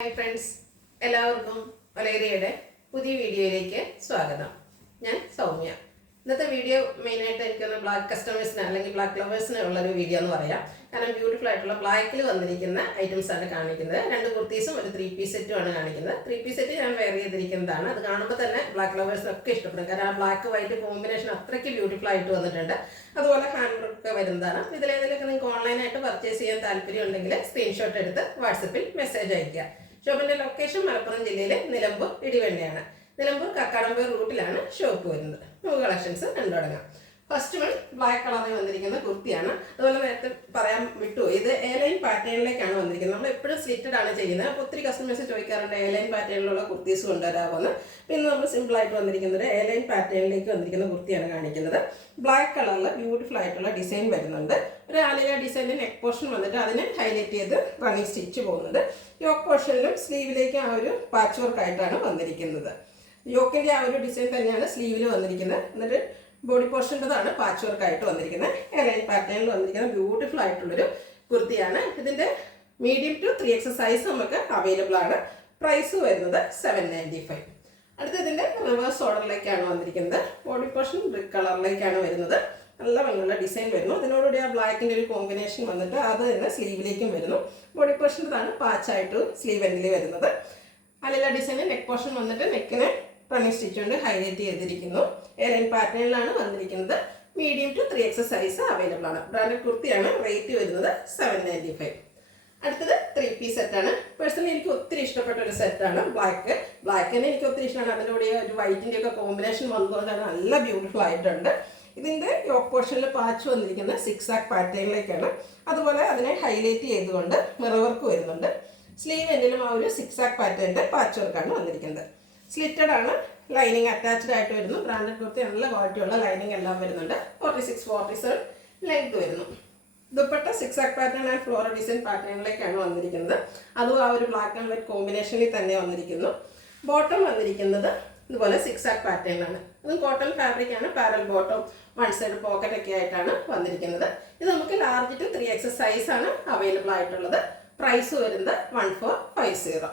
Hi friends, എല്ലാവർക്കും ഒലേരിയയുടെ പുതിയ വീഡിയോയിലേക്ക് സ്വാഗതം. ഞാൻ സൗമ്യ. ഇന്നത്തെ വീഡിയോ മെയിനായിട്ട് എനിക്കൊന്ന് ബ്ലാക്ക് കസ്റ്റമേഴ്സിന് അല്ലെങ്കിൽ ബ്ലാക്ക് ലവേഴ്സിന് ഉള്ളൊരു വീഡിയോ എന്ന് പറയാം. കാരണം ബ്യൂട്ടിഫുൾ ആയിട്ടുള്ള ബ്ലാക്കിൽ വന്നിരിക്കുന്ന ഐറ്റംസ് ആണ് കാണിക്കുന്നത്. 2 കുർത്തീസും ഒരു 3 പീസ് സെറ്റുമാണ് കാണിക്കുന്നത്. 3 പീസ് സെറ്റ് ഞാൻ വെയർ ചെയ്തിരിക്കുന്നതാണ്. അത് കാണുമ്പോൾ തന്നെ ബ്ലാക്ക് ലവേഴ്സിനൊക്കെ ഇഷ്ടപ്പെടും. കാരണം ആ ബ്ലാക്ക് വൈറ്റ് കോമ്പിനേഷൻ അത്രയ്ക്ക് ബ്യൂട്ടിഫുൾ ആയിട്ട് വന്നിട്ടുണ്ട്. അതുപോലെ ഹാൻഡ് വർക്ക് വരുന്നതാണ്. ഇതിലേതിലൊക്കെ നിങ്ങൾക്ക് ഓൺലൈനായിട്ട് പർച്ചേസ് ചെയ്യാൻ താല്പര്യം ഉണ്ടെങ്കിൽ സ്ക്രീൻഷോട്ട് എടുത്ത് വാട്സപ്പിൽ മെസ്സേജ് അയയ്ക്കുക. ഷോപ്പിന്റെ ലൊക്കേഷൻ മലപ്പുറം ജില്ലയിലെ നിലമ്പൂർ ഇടിവണ്ണയാണ്. നിലമ്പൂർ കക്കാടമ്പൂർ റൂട്ടിലാണ് ഷോപ്പ് വരുന്നത്. നമുക്ക് കളക്ഷൻസ് കണ്ടു തുടങ്ങാം. ഫസ്റ്റ് വൺ ബ്ലാക്ക് കളറിൽ വന്നിരിക്കുന്ന കുർത്തിയാണ്. അതുപോലെ നേരത്തെ പറയാൻ വിട്ടുപോയി, ഇത് എയർലൈൻ പാറ്റേണിലേക്കാണ് വന്നിരിക്കുന്നത്. നമ്മൾ എപ്പോഴും സ്ലിറ്റഡ് ആണ് ചെയ്യുന്നത്. അപ്പോൾ ഒത്തിരി കസ്റ്റമേഴ്സ് ചോദിക്കാറുണ്ട് എയർലൈൻ പാറ്റേണിലുള്ള കുർത്തീസ് കൊണ്ടുവരാമെന്ന്. പിന്നെ നമ്മൾ സിമ്പിളായിട്ട് വന്നിരിക്കുന്നത് എയർലൈൻ പാറ്റേണിലേക്ക് വന്നിരിക്കുന്ന കുർത്തിയാണ് കാണിക്കുന്നത്. ബ്ലാക്ക് കളറിൽ ബ്യൂട്ടിഫുൾ ആയിട്ടുള്ള ഡിസൈൻ വരുന്നുണ്ട്. ഒരു ആലിയ ഡിസൈനിൻ്റെ നെക്ക് പോർഷൻ വന്നിട്ട് അതിനെ ഹൈലൈറ്റ് ചെയ്ത് റണ്ണിങ് സ്റ്റിച്ച് പോകുന്നുണ്ട്. യോക്ക് പോർഷനിലും സ്ലീവിലേക്ക് ആ ഒരു പാച്ച് വർക്ക് ആയിട്ടാണ് വന്നിരിക്കുന്നത്. യോക്കിൻ്റെ ആ ഒരു ഡിസൈൻ തന്നെയാണ് സ്ലീവിൽ വന്നിരിക്കുന്നത്. എന്നിട്ട് ബോഡി പോർഷൻ്റെതാണ് പാച്ച് വർക്ക് ആയിട്ട് വന്നിരിക്കുന്നത്. എയർലൈൻ പാറ്റേണിൽ വന്നിരിക്കുന്ന ബ്യൂട്ടിഫുൾ ആയിട്ടുള്ളൊരു കുർത്തിയാണ്. ഇതിൻ്റെ മീഡിയം ടു 3X സൈസ് നമുക്ക് അവൈലബിൾ ആണ്. പ്രൈസ് വരുന്നത് 795. അടുത്ത ഇതിൻ്റെ റിവേഴ്സ് ഓർഡറിലേക്കാണ് വന്നിരിക്കുന്നത്. ബോഡി പോർഷൻ ബ്രിക്ക് കളറിലേക്കാണ് വരുന്നത്. നല്ല ഭംഗിയുള്ള ഡിസൈൻ വരുന്നു. അതിനോടുകൂടി ആ ബ്ലാക്കിൻ്റെ ഒരു കോമ്പിനേഷൻ വന്നിട്ട് അത് തന്നെ സ്ലീവിലേക്കും വരുന്നു. ബോഡി പോർഷൻ്റെതാണ് പാച്ചായിട്ട് സ്ലീവ് എൻഡിൽ വരുന്നത്. അല്ല ഡിസൈൻ നെക്ക് പോർഷൻ വന്നിട്ട് നെക്കിനെ റണ്ണിങ് സ്റ്റിച്ച് കൊണ്ട് ഹൈലൈറ്റ് ചെയ്തിരിക്കുന്നു. എയർലൈൻ പാറ്റേണിലാണ് വന്നിരിക്കുന്നത്. Medium to 3X size available ആണ്. ബ്രാൻഡഡ് കുർത്തിയാണ്. റേറ്റ് വരുന്നത് 795. അടുത്തത് 3 പീസ് സെറ്റാണ്. പേഴ്സണലി എനിക്ക് ഒത്തിരി ഇഷ്ടപ്പെട്ട ഒരു സെറ്റാണ്. ബ്ലാക്കിനെ എനിക്ക് ഒത്തിരി ഇഷ്ടമാണ്. അതിൻ്റെ കൂടെ ഒരു വൈറ്റിൻ്റെ ഒക്കെ കോമ്പിനേഷൻ വന്നതുകൊണ്ടാണ് നല്ല ബ്യൂട്ടിഫുൾ ആയിട്ടുണ്ട്. ഇതിൻ്റെ യോക്ക് പോർഷനിൽ പാച്ച് വന്നിരിക്കുന്ന 6 ആക്ക് പാറ്റേണിലേക്കാണ്. അതുപോലെ അതിനെ ഹൈലൈറ്റ് ചെയ്തുകൊണ്ട് മിറർ വർക്ക് വരുന്നുണ്ട്. സ്ലീവ് എൻഡിലും ആ ഒരു 6 ആക്ക് പാറ്റേണിൻ്റെ പാച്ച് വർക്കാണ് വന്നിരിക്കുന്നത്. സ്ലിറ്റഡ് ആണ്. ലൈനിങ് അറ്റാച്ച്ഡ് ആയിട്ട് വരുന്നു. ബ്രാൻഡഡ് കുർത്തി നല്ല ക്വാളിറ്റിയുള്ള ലൈനിങ് എല്ലാം വരുന്നുണ്ട്. 46-47 ലെങ്ത് വരുന്നു. ദുപ്പട്ട 6 ആക്ക് പാറ്റേൺ ആൻഡ് ഫ്ലോറൽ ഡിസൈൻ പാറ്റേണിലേക്കാണ് വന്നിരിക്കുന്നത്. അതും ആ ഒരു ബ്ലാക്ക് ആൻഡ് വൈറ്റ് കോമ്പിനേഷനിൽ തന്നെ വന്നിരിക്കുന്നു. ബോട്ടം വന്നിരിക്കുന്നത് ഇതുപോലെ 6 ആക്ക് പാറ്റേണിലാണ്. അതും കോട്ടൺ ഫാബ്രിക് ആണ്. പാരൽ ബോട്ടം, 1 സൈഡ് പോക്കറ്റ് ഒക്കെ ആയിട്ടാണ് വന്നിരിക്കുന്നത്. ഇത് നമുക്ക് ലാർജ് ടു 3X സൈസ് ആണ് അവൈലബിൾ ആയിട്ടുള്ളത്. പ്രൈസ് വരുന്നത് 1450.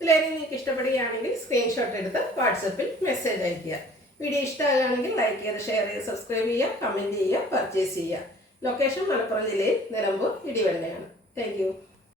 ഇതിലേറെ നിങ്ങൾക്ക് ഇഷ്ടപ്പെടുകയാണെങ്കിൽ സ്ക്രീൻഷോട്ട് എടുത്ത് വാട്സപ്പിൽ മെസ്സേജ് അയയ്ക്കുക. വീഡിയോ ഇഷ്ടമാകുകയാണെങ്കിൽ ലൈക്ക് ചെയ്ത് ഷെയർ ചെയ്ത് സബ്സ്ക്രൈബ് ചെയ്യുക, കമൻറ്റ് ചെയ്യുക, പർച്ചേസ് ചെയ്യുക. ലൊക്കേഷൻ മലപ്പുറം ജില്ലയിൽ നിലമ്പൂർ ഇടിവണ്ണയാണ്. Thank you.